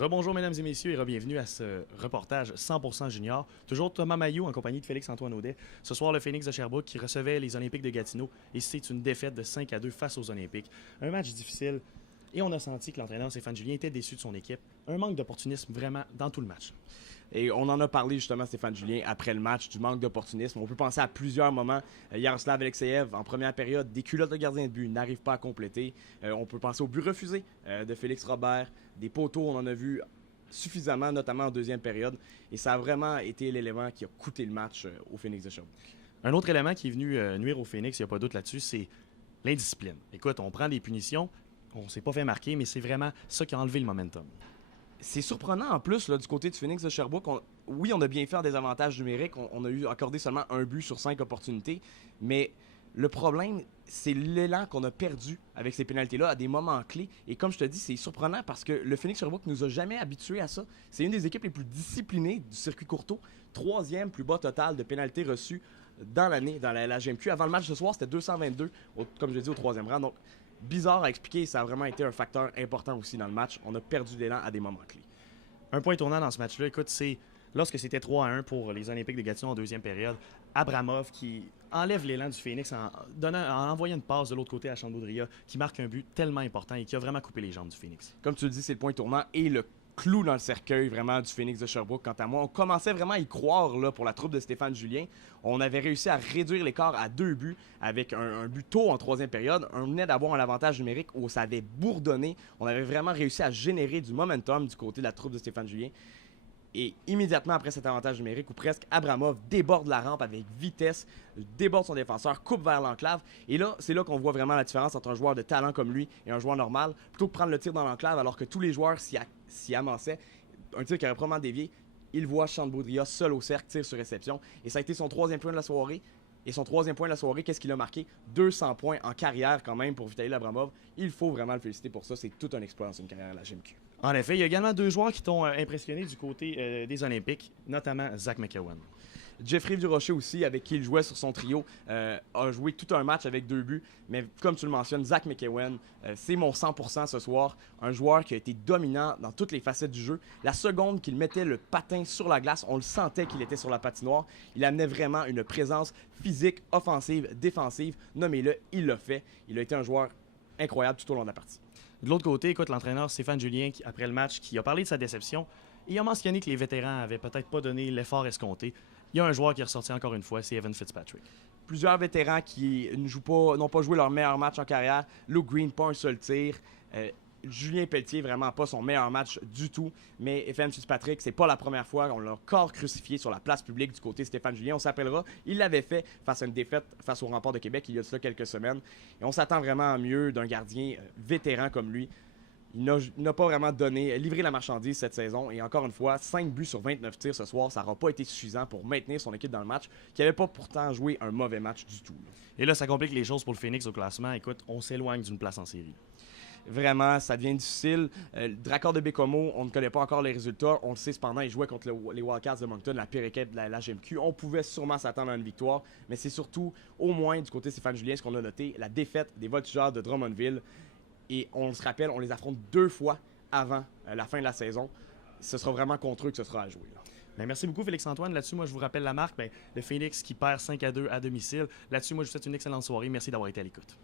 Rebonjour mesdames et messieurs et bienvenue à ce reportage 100% junior. Toujours Thomas Mailloux en compagnie de Félix-Antoine Audet. Ce soir, le Phoenix de Sherbrooke qui recevait les Olympiques de Gatineau et c'est une défaite de 5-2 face aux Olympiques. Un match difficile et on a senti que l'entraîneur Stéphane Julien était déçu de son équipe. Un manque d'opportunisme vraiment dans tout le match. Et on en a parlé justement, Stéphane Julien, après le match, du manque d'opportunisme. On peut penser à plusieurs moments. Yaroslav Alexeyev, en première période, des culottes de gardien de but, n'arrive pas à compléter. On peut penser au but refusé de Félix Robert. Des poteaux, on en a vu suffisamment, notamment en deuxième période. Et ça a vraiment été l'élément qui a coûté le match au Phoenix de Sherbrooke. Un autre élément qui est venu nuire au Phoenix, il n'y a pas de doute là-dessus, c'est l'indiscipline. Écoute, on prend des punitions, on s'est pas fait marquer, mais c'est vraiment ça qui a enlevé le momentum. C'est surprenant en plus là, du côté du Phoenix de Sherbrooke. Oui, on a bien fait en désavantage numérique. On a eu accordé seulement un but sur 5 opportunités. Mais le problème, c'est l'élan qu'on a perdu avec ces pénalités-là à des moments clés. Et comme je te dis, c'est surprenant parce que le Phoenix Sherbrooke nous a jamais habitués à ça. C'est une des équipes les plus disciplinées du circuit Courteau. 3e plus bas total de pénalités reçues dans l'année, dans la GMQ. Avant le match ce soir, c'était 222, comme je l'ai dit, au 3e rang. Donc, bizarre à expliquer, ça a vraiment été un facteur important aussi dans le match. On a perdu d'élan à des moments clés. Un point tournant dans ce match-là, écoute, c'est lorsque c'était 3-1 pour les Olympiques de Gatineau en deuxième période, Abramov qui enlève l'élan du Phoenix en envoyant une passe de l'autre côté à Chandbaudria qui marque un but tellement important et qui a vraiment coupé les jambes du Phoenix. Comme tu le dis, c'est le point tournant et le clou dans le cercueil vraiment du Phoenix de Sherbrooke. Quant à moi, on commençait vraiment à y croire là, pour la troupe de Stéphane Julien. On avait réussi à réduire l'écart à 2 buts avec un but tôt en troisième période. On venait d'avoir un avantage numérique où ça avait bourdonné. On avait vraiment réussi à générer du momentum du côté de la troupe de Stéphane Julien. Et immédiatement après cet avantage numérique, où presque Abramov déborde la rampe avec vitesse, déborde son défenseur, coupe vers l'enclave. Et là, c'est là qu'on voit vraiment la différence entre un joueur de talent comme lui et un joueur normal. Plutôt que prendre le tir dans l'enclave alors que tous les joueurs s'y amançaient, un tir qui aurait probablement dévié, il voit Chandbaudria seul au cercle, tir sur réception. Et ça a été son 3e point de la soirée. Et son 3e point de la soirée, qu'est-ce qu'il a marqué? 200 points en carrière quand même pour Vitaly Abramov. Il faut vraiment le féliciter pour ça. C'est tout un exploit dans une carrière à la GMQ. En effet, il y a également 2 joueurs qui t'ont impressionné du côté des Olympiques, notamment Zach McEwen. Jeffrey Durocher aussi, avec qui il jouait sur son trio, a joué tout un match avec 2 buts. Mais comme tu le mentionnes, Zach McEwen, c'est mon 100% ce soir. Un joueur qui a été dominant dans toutes les facettes du jeu. La seconde qu'il mettait le patin sur la glace, on le sentait qu'il était sur la patinoire. Il amenait vraiment une présence physique, offensive, défensive. Nommez-le, il l'a fait. Il a été un joueur incroyable tout au long de la partie. De l'autre côté, écoute, l'entraîneur Stéphane Julien, après le match, qui a parlé de sa déception, il a mentionné que les vétérans avaient peut-être pas donné l'effort escompté. Il y a un joueur qui est ressorti encore une fois, c'est Evan Fitzpatrick. Plusieurs vétérans qui n'ont pas joué leur meilleur match en carrière. Luke Green, pas un seul tir. Julien Pelletier, vraiment pas son meilleur match du tout. Mais Evan Fitzpatrick, c'est pas la première fois qu'on l'a encore crucifié sur la place publique du côté Stéphane Julien. On s'appellera, il l'avait fait face à une défaite face au Remparts de Québec il y a de cela quelques semaines. Et on s'attend vraiment à mieux d'un gardien vétéran comme lui. Il n'a pas vraiment livré la marchandise cette saison. Et encore une fois, 5 buts sur 29 tirs ce soir, ça n'aura pas été suffisant pour maintenir son équipe dans le match, qui n'avait pas pourtant joué un mauvais match du tout. Et là, ça complique les choses pour le Phoenix au classement. Écoute, on s'éloigne d'une place en série. Vraiment, ça devient difficile. Dracor de Bécomo, on ne connaît pas encore les résultats. On le sait cependant, ils jouaient contre les Wildcats de Moncton, la pire équipe de la GMQ. On pouvait sûrement s'attendre à une victoire, mais c'est surtout, au moins du côté Stéphane Julien, ce qu'on a noté, la défaite des Voltigeurs de Drummondville. Et on se rappelle, on les affronte 2 fois avant la fin de la saison. Ce sera vraiment contre eux que ce sera à jouer. Bien, merci beaucoup, Félix-Antoine. Là-dessus, moi, je vous rappelle la marque. Bien, le Phoenix qui perd 5-2 à domicile. Là-dessus, moi, je vous souhaite une excellente soirée. Merci d'avoir été à l'écoute.